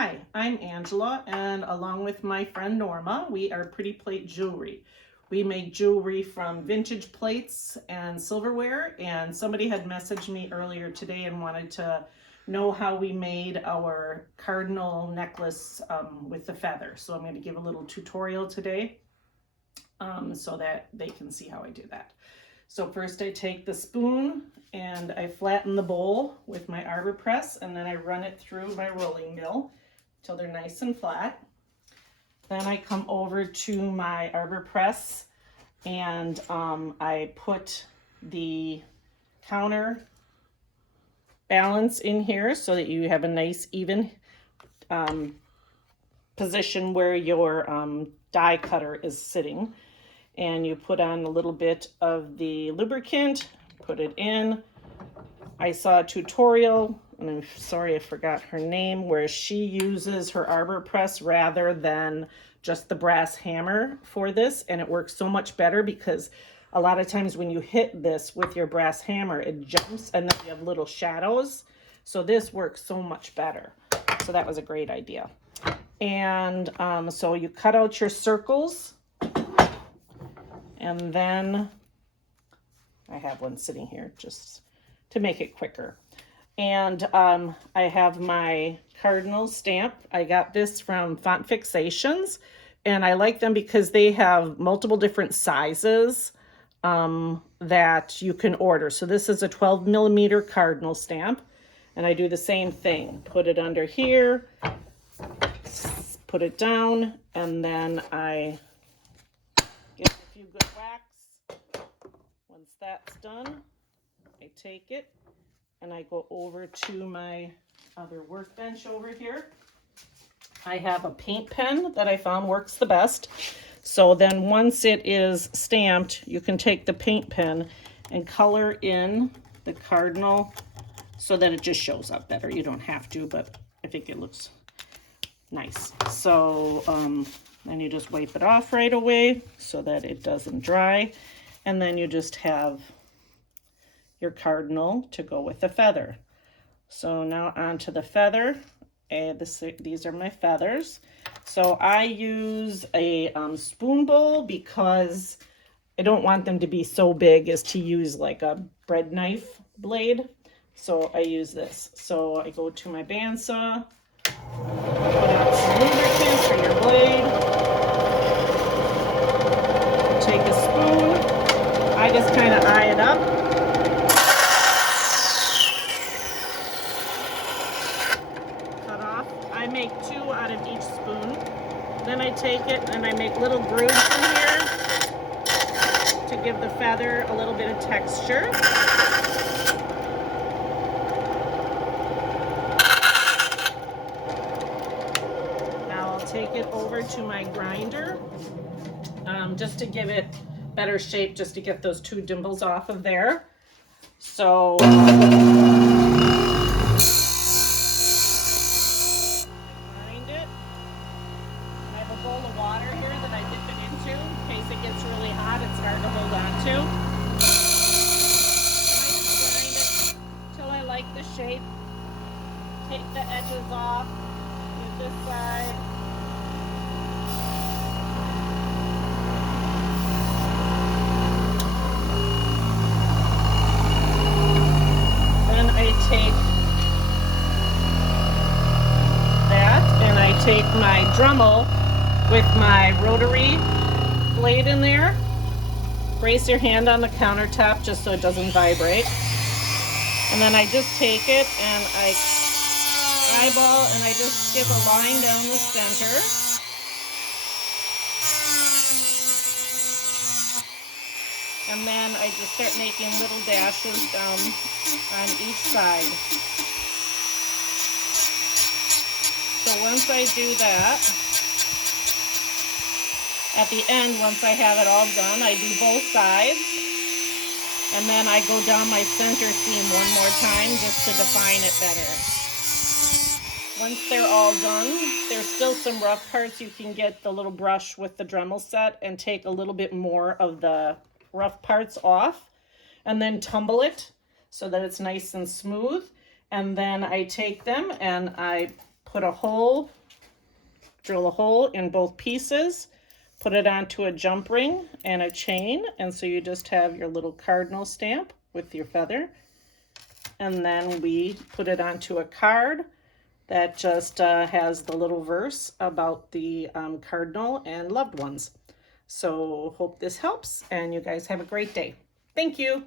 Hi, I'm Angela, and along with my friend Norma, we are Pretty Plate Jewelry. We make jewelry from vintage plates and silverware, and somebody had messaged me earlier today and wanted to know how we made our cardinal necklace with the feather. So I'm going to give a little tutorial today so that they can see how I do that. So first I take the spoon and I flatten the bowl with my Arbor Press, and then I run it through my rolling mill till they're nice and flat. Then I come over to my Arbor Press and I put the counter balance in here so that you have a nice even position where your die cutter is sitting. And you put on a little bit of the lubricant, put it in. I saw a tutorial, and I'm sorry I forgot her name, where she uses her Arbor Press rather than just the brass hammer for this, and it works so much better because a lot of times when you hit this with your brass hammer, it jumps and then you have little shadows. So this works so much better. So that was a great idea. And so you cut out your circles. And then I have one sitting here just to make it quicker. And I have my Cardinal stamp. I got this from Font Fixations, and I like them because they have multiple different sizes that you can order. So this is a 12mm Cardinal stamp, and I do the same thing. Put it under here, put it down, and then I give it a few good whacks. Once that's done, I take it and I go over to my other workbench over here. I have a paint pen that I found works the best. So then once it is stamped, you can take the paint pen and color in the cardinal so that it just shows up better. You don't have to, but I think it looks nice. So then you just wipe it off right away so that it doesn't dry. And then you just have your cardinal to go with the feather. So now onto the feather. These are my feathers. So I use a spoon bowl because I don't want them to be so big as to use like a bread knife blade. So I use this. So I go to my bandsaw, put out some lubricant for your blade, take a spoon. I just kind of eye it up. Cut off. I make 2 out of each spoon. Then I take it and I make little grooves in here to give the feather a little bit of texture. Now I'll take it over to my grinder just to give it better shape, just to get those 2 dimples off of there. So grind it. I have a bowl of water here that I dip it into in case it gets really hot. It's hard to hold on to. And I just grind it till I like the shape. Take the edges off. Use this side. Take that and I take my Dremel with my rotary blade in there. Brace your hand on the countertop just so it doesn't vibrate. And then I just take it and I eyeball and I just give a line down the center. And then I just start making little dashes down on each side. So once I do that, at the end, once I have it all done, I do both sides. And then I go down my center seam one more time just to define it better. Once they're all done, there's still some rough parts. You can get the little brush with the Dremel set and take a little bit more of the rough parts off and then tumble it so that it's nice and smooth. And then I take them and I put a hole, drill a hole in both pieces, put it onto a jump ring and a chain, and so you just have your little cardinal stamp with your feather. And then we put it onto a card that just has the little verse about the cardinal and loved ones. So hope this helps, and you guys have a great day. Thank you.